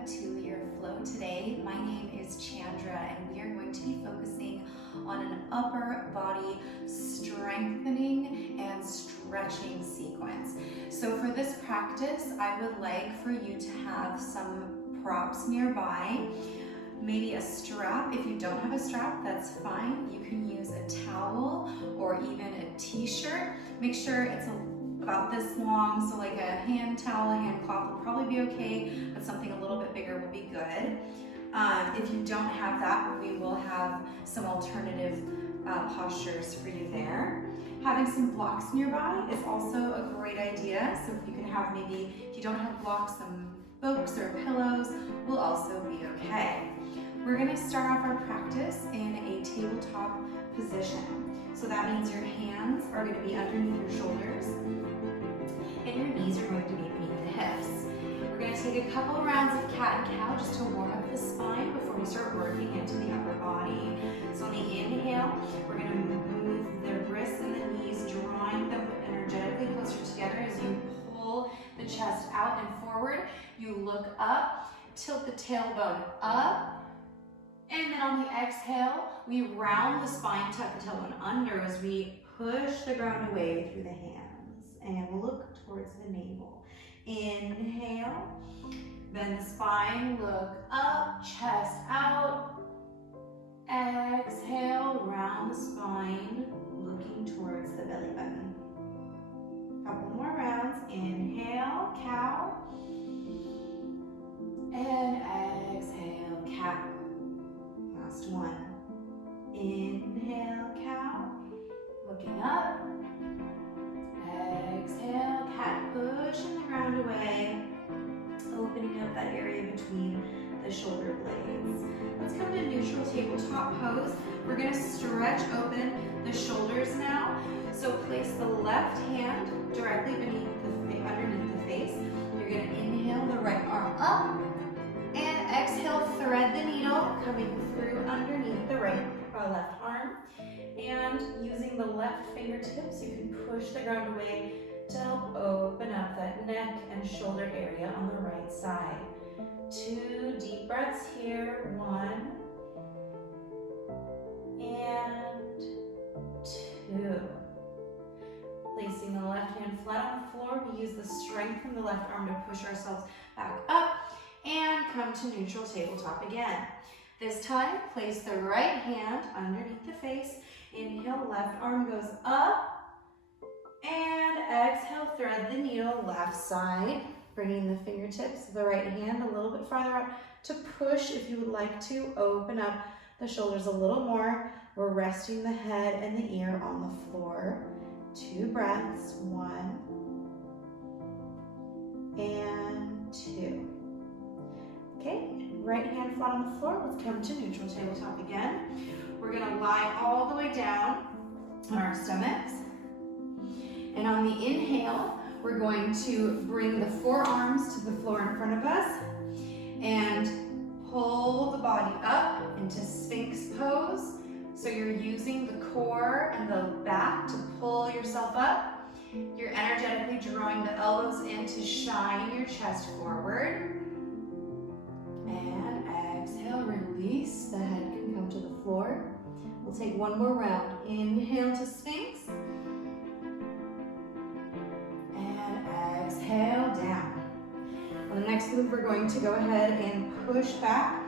welcome to your flow today. My name is Chandra and we are going to be focusing on an upper body strengthening and stretching sequence. So for this practice, I would like for you to have some props nearby, maybe a strap. If you don't have a strap, that's fine. You can use a towel or even a t-shirt. Make sure it's about this long, so like a hand towel, a hand cloth will probably be okay, but something a little bit bigger will be good. If you don't have that, we will have some alternative postures for you there. Having some blocks nearby is also a great idea. So if you can have maybe, if you don't have blocks, some books or pillows will also be okay. We're gonna start off our practice in a tabletop position. So that means your hands are gonna be underneath your shoulders and your knees are going to be beneath the hips. We're going to take a couple rounds of cat and cow just to warm up the spine before we start working into the upper body. So on the inhale, we're going to move the wrists and the knees, drawing them energetically closer together as you pull the chest out and forward. You look up, tilt the tailbone up, and then on the exhale, we round the spine, tuck the tailbone under as we push the ground away through the hands. And we'll look towards the navel. Inhale, bend the spine, look up, chest out. Exhale, round the spine, looking towards the belly button. Couple more rounds. Inhale, cow. And exhale, cow. Last one. Inhale, cow. Looking up. Exhale, cat, pushing the ground away, opening up that area between the shoulder blades. Let's come to neutral tabletop pose. We're going to stretch open the shoulders now. So place the left hand directly underneath the face. You're going to inhale the right arm up and exhale, thread the needle coming through underneath the left arm. And using the left fingertips, you can push the ground away to help open up that neck and shoulder area on the right side. 2 deep breaths here. 1 and 2. Placing the left hand flat on the floor, we use the strength from the left arm to push ourselves back up and come to neutral tabletop again. This time, place the right hand underneath the face. Inhale, left arm goes up, and exhale, thread the needle left side, bringing the fingertips of the right hand a little bit farther out to push if you would like to. Open up the shoulders a little more. We're resting the head and the ear on the floor. 2 breaths, 1 and 2. Okay, right hand flat on the floor. Let's come to neutral tabletop again. We're going to lie all the way down on our stomachs. And on the inhale, we're going to bring the forearms to the floor in front of us and pull the body up into Sphinx pose. So you're using the core and the back to pull yourself up. You're energetically drawing the elbows in to shine your chest forward. And exhale, release. The head can come to the floor. We'll take one more round. Inhale to Sphinx. And exhale down. On the next move, we're going to go ahead and push back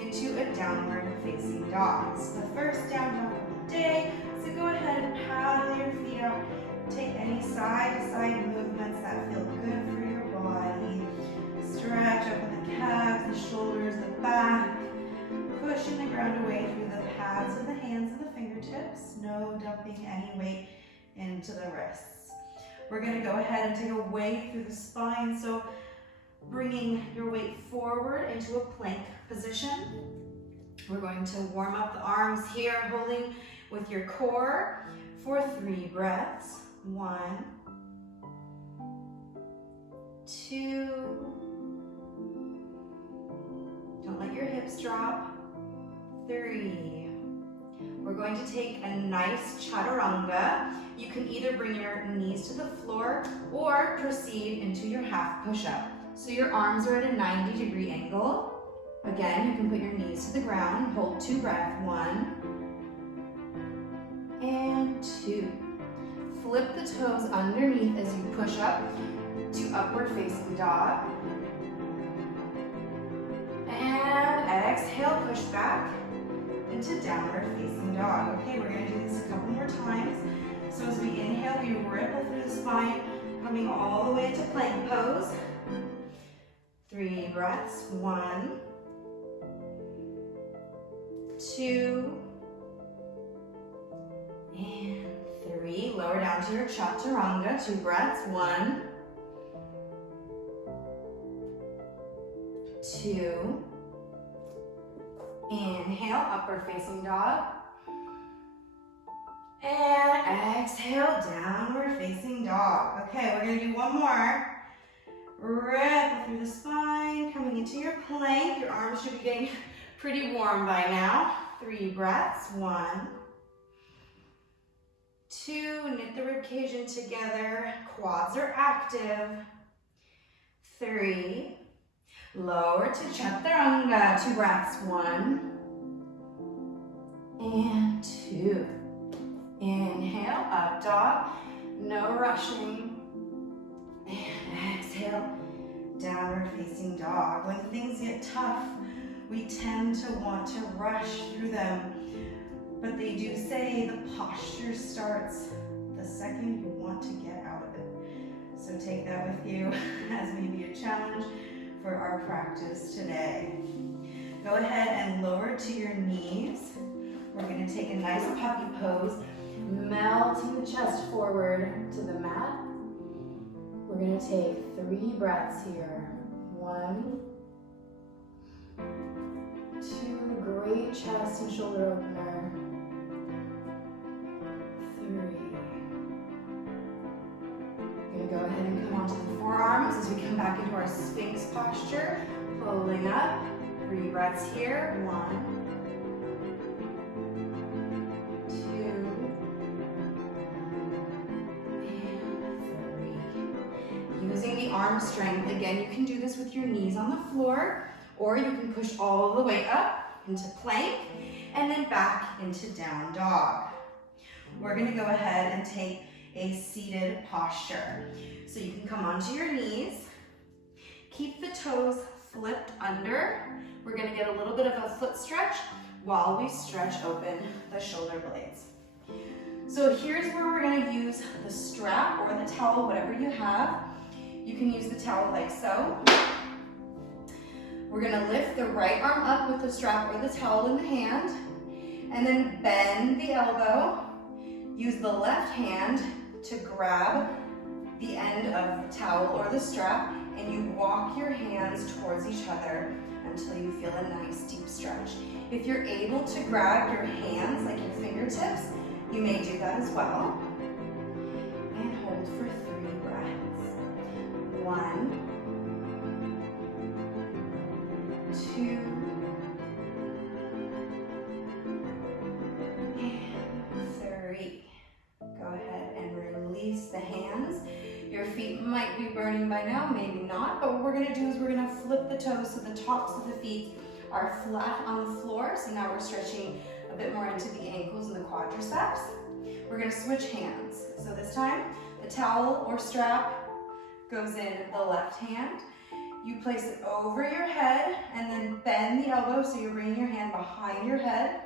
into a downward facing dog. It's the first down dog of the day. So go ahead and paddle your feet out. Take any side-to-side movements that feel good for your body. Stretch open the calves, the shoulders, the back. Pushing the ground away through the pads of the hands and the fingertips. No dumping any weight into the wrists. We're going to go ahead and take a wave through the spine. So bringing your weight forward into a plank position. We're going to warm up the arms here, holding with your core for 3 breaths. 1, 2. Don't let your hips drop. 3. We're going to take a nice chaturanga. You can either bring your knees to the floor or proceed into your half push-up. So your arms are at a 90-degree angle. Again, you can put your knees to the ground, hold 2 breaths, 1 and 2. Flip the toes underneath as you push up to upward facing dog. And exhale, push back into downward facing dog. Okay, we're gonna do this a couple more times. So as we inhale, we ripple through the spine, coming all the way to plank pose. 3 breaths, 1, 2, and 3. Lower down to your chaturanga, 2 breaths, 1, 2. Inhale, upward facing dog. And exhale, downward facing dog. Okay, we're gonna do one more. Ripple through the spine, coming into your plank. Your arms should be getting pretty warm by now. 3 breaths, 1, 2, knit the rib cage in together. Quads are active. 3, lower to chaturanga. 2 breaths, 1 and 2. Inhale, up dog, no rushing. And exhale, downward facing dog. When things get tough, we tend to want to rush through them. But they do say the posture starts the second you want to get out of it. So take that with you as maybe a challenge for our practice today. Go ahead and lower to your knees. We're going to take a nice puppy pose, melting the chest forward to the mat. We're going to take 3 breaths here. 1, 2, great chest and shoulder opener. 3. We're going to go ahead and come onto the forearms as we come back into our Sphinx posture, pulling up. 3 breaths here. 1, 2, and 3. Using the arm strength, again, you can do this with your knees on the floor, or you can push all the way up into plank and then back into down dog. We're going to go ahead and take a seated posture. So you can come onto your knees, keep the toes flipped under. We're going to get a little bit of a foot stretch while we stretch open the shoulder blades. So here's where we're going to use the strap or the towel, whatever you have. You can use the towel like so. We're going to lift the right arm up with the strap or the towel in the hand, and then bend the elbow. Use the left hand to grab the end of the towel or the strap, and you walk your hands towards each other until you feel a nice deep stretch. If you're able to grab your hands, like your fingertips, you may do that as well. And hold for 3 breaths. 1, 2, and 3. Go ahead and release the hands. Your feet might be burning by now, maybe not, but what we're going to do is we're going to flip the toes so the tops of the feet are flat on the floor. So now we're stretching a bit more into the ankles and the quadriceps. We're going to switch hands. So this time, the towel or strap goes in the left hand. You place it over your head and then bend the elbow so you're bringing your hand behind your head.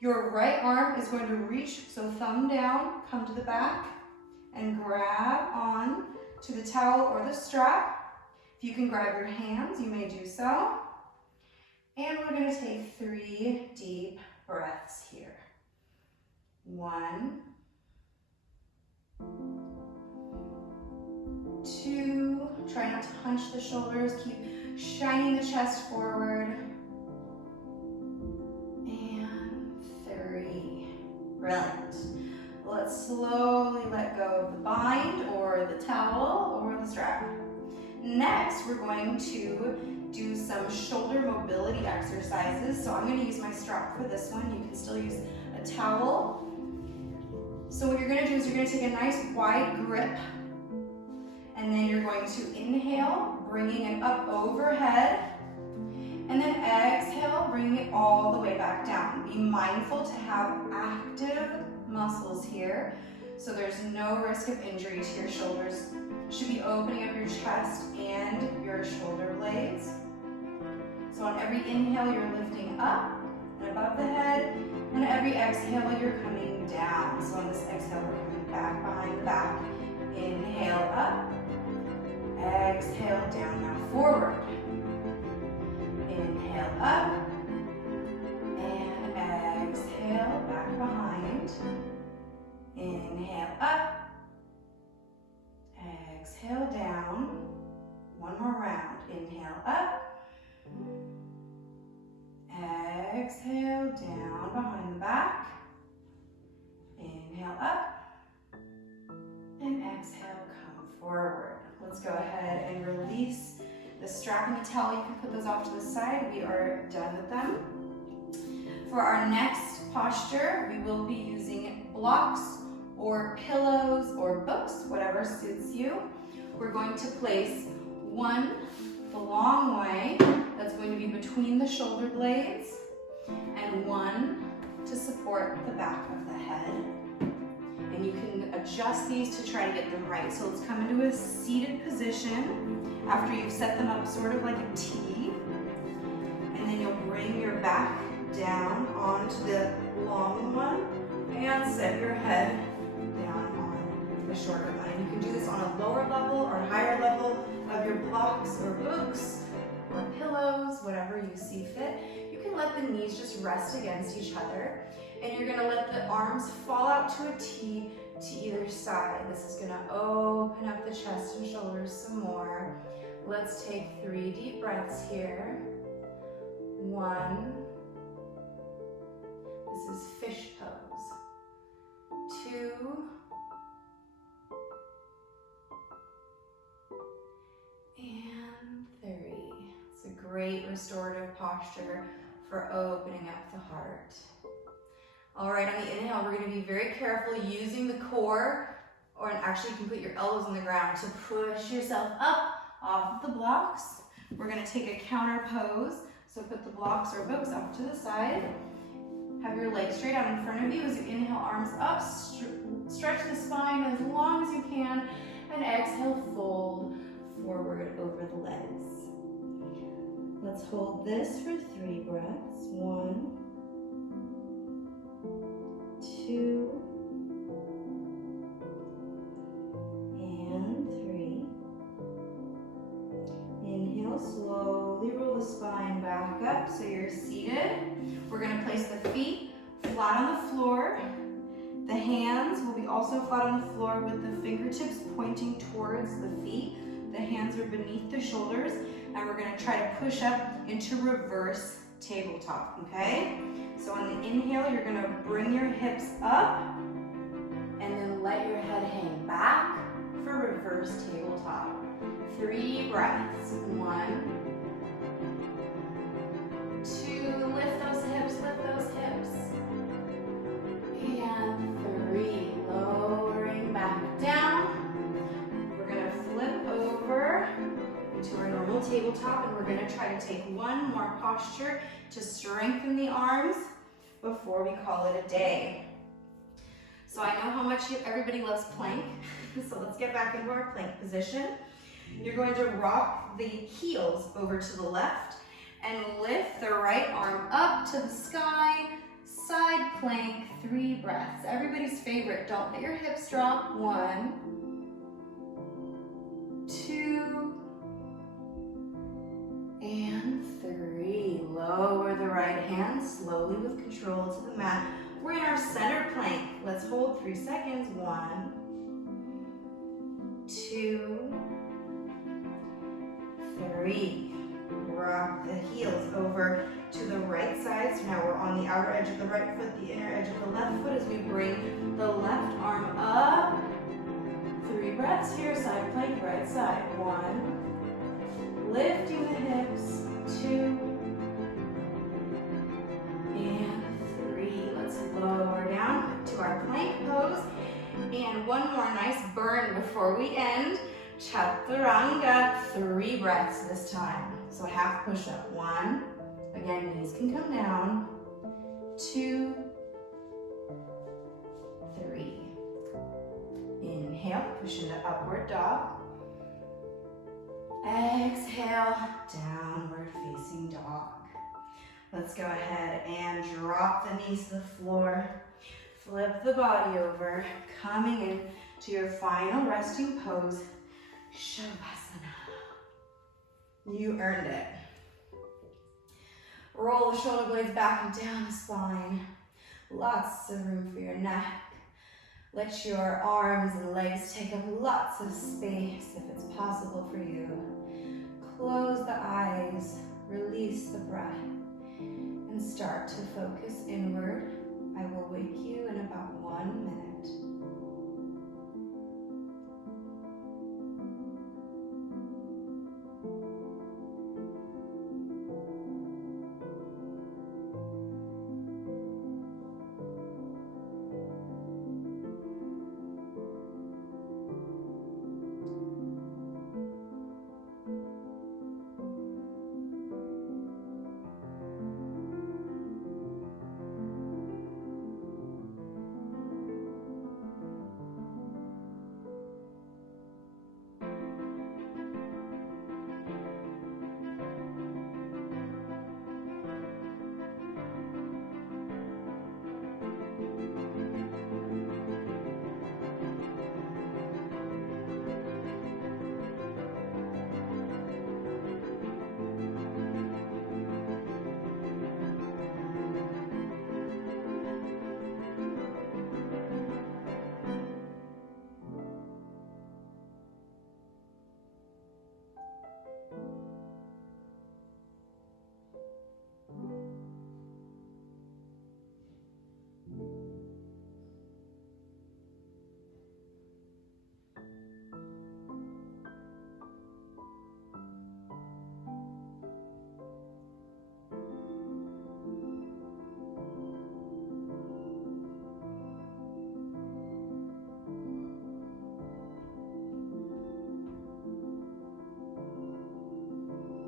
Your right arm is going to reach, so thumb down, come to the back, and grab on to the towel or the strap. If you can grab your hands, you may do so. And we're going to take 3 deep breaths here. 1, 2, try not to hunch the shoulders, keep shining the chest forward. And 3. Brilliant. Let's slowly let go of the bind or the towel or the strap. Next, we're going to do some shoulder mobility exercises. So I'm going to use my strap for this one. You can still use a towel. So what you're going to do is you're going to take a nice wide grip, and then you're going to inhale, bringing it up overhead. And then exhale, bringing it all the way back down. Be mindful to have active muscles here, so there's no risk of injury to your shoulders. Should be opening up your chest and your shoulder blades. So on every inhale, you're lifting up and above the head, and every exhale, you're coming down. So on this exhale, we're coming back behind the back. Inhale up, exhale down, now forward. Inhale up, and exhale back behind. Inhale up, exhale down. One more round. Inhale up, exhale down behind the back. Inhale up, and exhale, come forward. Let's go ahead and release the strap and the towel. You can put those off to the side. We are done with them. For our next posture, we will be using blocks or pillows or books, whatever suits you. We're going to place one the long way, that's going to be between the shoulder blades, and one to support the back of the head. And you can adjust these to try to get them right. So let's come into a seated position after you've set them up sort of like a T. And then you'll bring your back down onto the long one and set your head down on the shorter one. And you can do this on a lower level or higher level of your blocks or books or pillows, whatever you see fit. You can let the knees just rest against each other. And you're gonna let the arms fall out to a T to either side. This is gonna open up the chest and shoulders some more. Let's take 3 deep breaths here. 1. This is fish pose. 2. And 3. It's a great restorative posture for opening up the heart. All right, on the inhale, we're going to be very careful using the core, or actually you can put your elbows on the ground to push yourself up off of the blocks. We're going to take a counter pose. So put the blocks or books off to the side. Have your legs straight out in front of you as you inhale, arms up, stretch the spine as long as you can, and exhale, fold forward over the legs. Let's hold this for 3 breaths. 1, 2, and 3. Inhale, slowly roll the spine back up so you're seated. We're going to place the feet flat on the floor. The hands will be also flat on the floor with the fingertips pointing towards the feet. The hands are beneath the shoulders, and we're going to try to push up into reverse tabletop, okay? So on the inhale, you're going to bring your hips up and then let your head hang back for reverse tabletop. 3 breaths. 1, 2, lift those hips, and 3, lowering back down. We're going to flip over into our normal tabletop, and we're going to try to take one more posture to strengthen the arms before we call it a day. So I know how much everybody loves plank, so let's get back into our plank position. You're going to rock the heels over to the left and lift the right arm up to the sky, side plank, 3 breaths. Everybody's favorite, don't let your hips drop. 1, 2, and 3. Lower the right hand slowly with control to the mat. We're in our center plank. Let's hold 3 seconds. 1, 2, 3. Rock the heels over to the right side. So now we're on the outer edge of the right foot, the inner edge of the left foot as we bring the left arm up. 3 breaths here, side plank, right side. 1, lifting the hips. 2, and 3. Let's lower down to our plank pose. And one more nice burn before we end. Chaturanga, 3 breaths. breaths this time. So half push-up. 1, again, knees can come down. 2, 3. Inhale, push into upward dog. Exhale, downward facing dog. Let's go ahead and drop the knees to the floor. Flip the body over, coming in to your final resting pose, Shavasana. You earned it. Roll the shoulder blades back and down the spine. Lots of room for your neck. Let your arms and legs take up lots of space if it's possible for you. Close the eyes, release the breath, and start to focus inward. I will wake you in about 1 minute.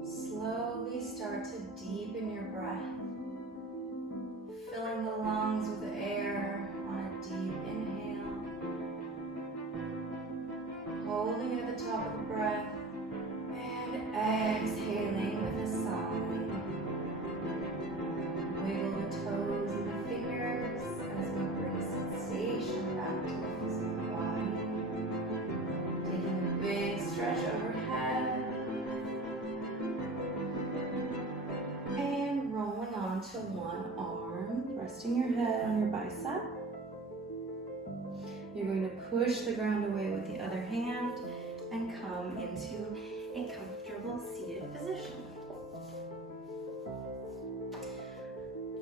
Slowly start to deepen your breath, filling the lungs with air on a deep inhale, holding it at the top of the breath, and exhaling with a sigh. Wiggle the toes and the fingers as we bring sensation back to the physical body, taking a big stretch overhead. To one arm, resting your head on your bicep. You're going to push the ground away with the other hand and come into a comfortable seated position.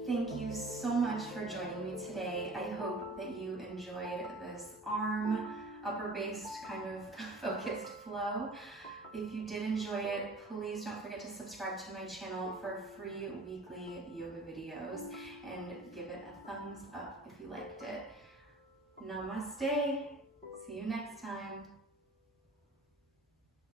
Thank you so much for joining me today. I hope that you enjoyed this arm, upper-based kind of focused flow. If you did enjoy it, please don't forget to subscribe to my channel for free weekly yoga videos and give it a thumbs up if you liked it. Namaste. See you next time.